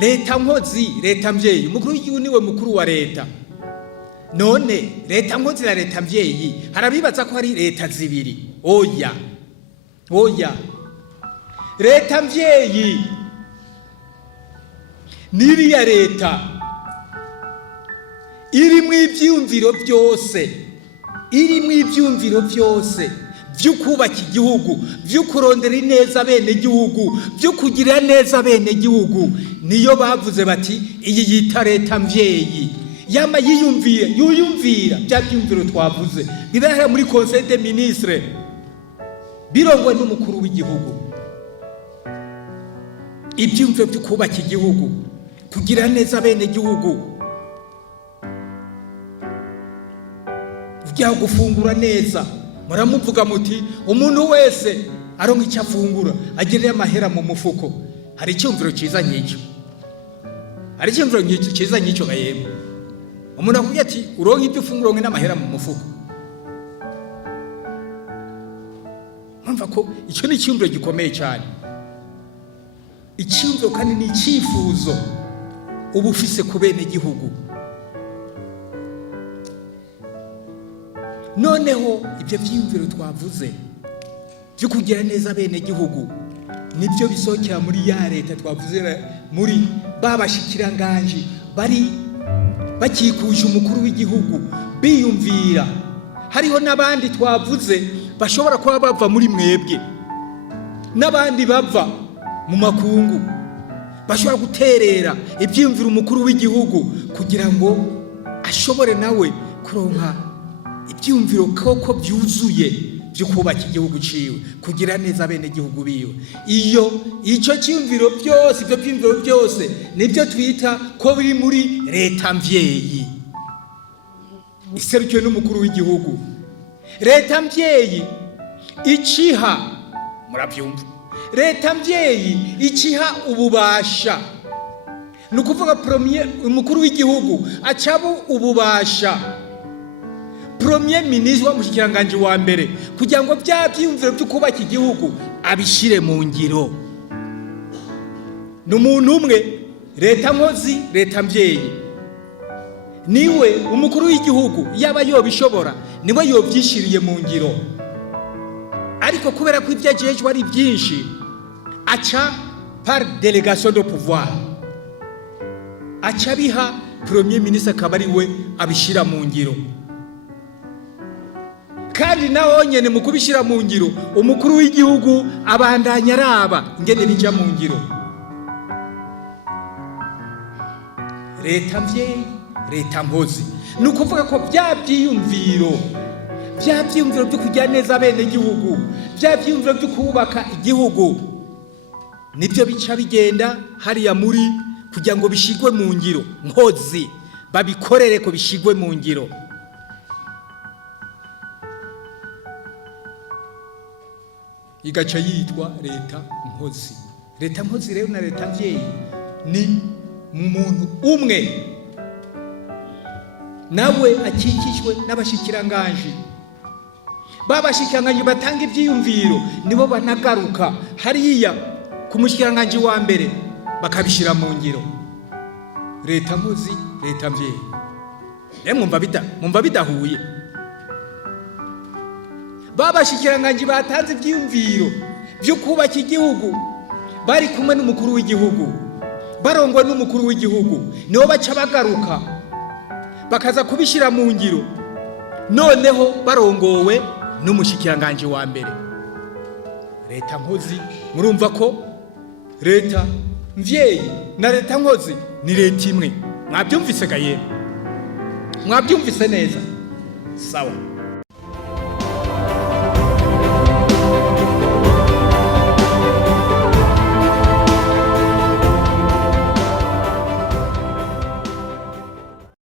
leta nkozi, leta mvyeyi. Umukuru w'igihugu niwe mukuru wa leta. None leta nkozi na leta mvyeyi harabibaza ko hari leta zibiri. Oya, leta mvyeyi niriya leta irimwo ivyumviro byose vy'ukubaka igihugu, vy'ukurondera ineza bene gihugu, vy'ukugirira neza bene gihugu. Niyo bavuze bati iyi yita leta mvyeyi. Yama yuyumvira bya byumviro twavuze birahera muri Conseil des Ministres birongwe n'umukuru w'igihugu. Ibyumviro byo kubaka igihugu, kugira neza bene gihugu, bya gufungura neza. Muramuvuga muti umuntu wese aronka icyo afungura agirira amahera mu mufuko. Hari icyumviro cyiza nk'icyo, hari icyumviro cyiza nk'icyo gayemwe. Umuntu akubwira ati uronka ibyo ufungura ngo n'amahera mu mufuko. Mpamva ko icyo ni icyumviro gikomeye cyane. Icyumviro kandi ni icyifuzo uba ufise ku bene gihugu. Noneho ibyo byiyumviro twavuze byo kugira neza bene gihugu nibyo bisokera muri ya leta twavuze, muri babashikiranganje bari bakikuje umukuru w'igihugu biyumvira. Hariho n'abandi twavuze bashobora kuba bava muri mwebwe, n'abandi bava mu makungu bashobora guterera ibyiyumviro umukuru w'igihugu kugira ngo ashobore nawe kuronka ibyumviro koko byuzuye byo kubaka igihugu ciwe, kugira neza bene gihugu biwe. Icyo cyumviro byose, ibyo byumviro byose nibyo twita ko biri muri leta mvyeyi iserukiwe n'umukuru w'igihugu. Leta mvyeyi iciha, murabyumva, leta mvyeyi iciha ububasha. Nukuvuga umukuru w'igihugu acabu ububasha Premier Ministre wa mushikiranganje wa mbere kugira ngo bya byumviro byo kubaka igihugu abishire mu ngiro. N'umuntu umwe, leta nkozi, leta mvyeyi. Niwe umukuru w'igihugu yaba yobishobora, niwe yobyishiriye mu ngiro. Ariko kubera ko ibyajejwe ari byinshi, aca par délégation de pouvoir, aca biha Premier Ministre akaba ari we abishira mu ngiro. Kandi naho nyene mu kubishira mu ngiro umukuru w'igihugu abandanya araba ingene bija mu ngiro. Leta mvyeyi, leta mpozi, nukuvuga ko bya byiyumviro byo kujya neza bene gihugu, bya byiyumviro byo kubaka igihugu nibyo bica bigenda hariya muri kugira ngo bishigwe mu ngiro. Mpozi babikorere ko bishigwe mu ngiro. Igaca yitwa leta mpozi. Leta mpozi rero na leta mvyeyi ni umuntu umwe, nawe akikijwe n'abashikiranganje. Babashikiranganje batanga ibyiyumviro nibo banagaruka hariya ku mushikiranganje wa mbere bakabishira mu ngiro. Leta mpozi, leta mvyeyi. Mwumva bidahuye. Babashikiranganje batanze ibyiyumviro byo kubaka igihugu bari kumwe n'umukuru w'igihugu, barongwa n'umukuru w'igihugu, nibo baca bagaruka bakaza kubishira mu ngiro. Noneho barongowe n'umushikiranganje wa mbere. Leta nkozi, murumva ko leta mvyeyi na leta nkozi ni leta imwe. Mwabyumvise gaye? Mwabyumvise neza? Sawa.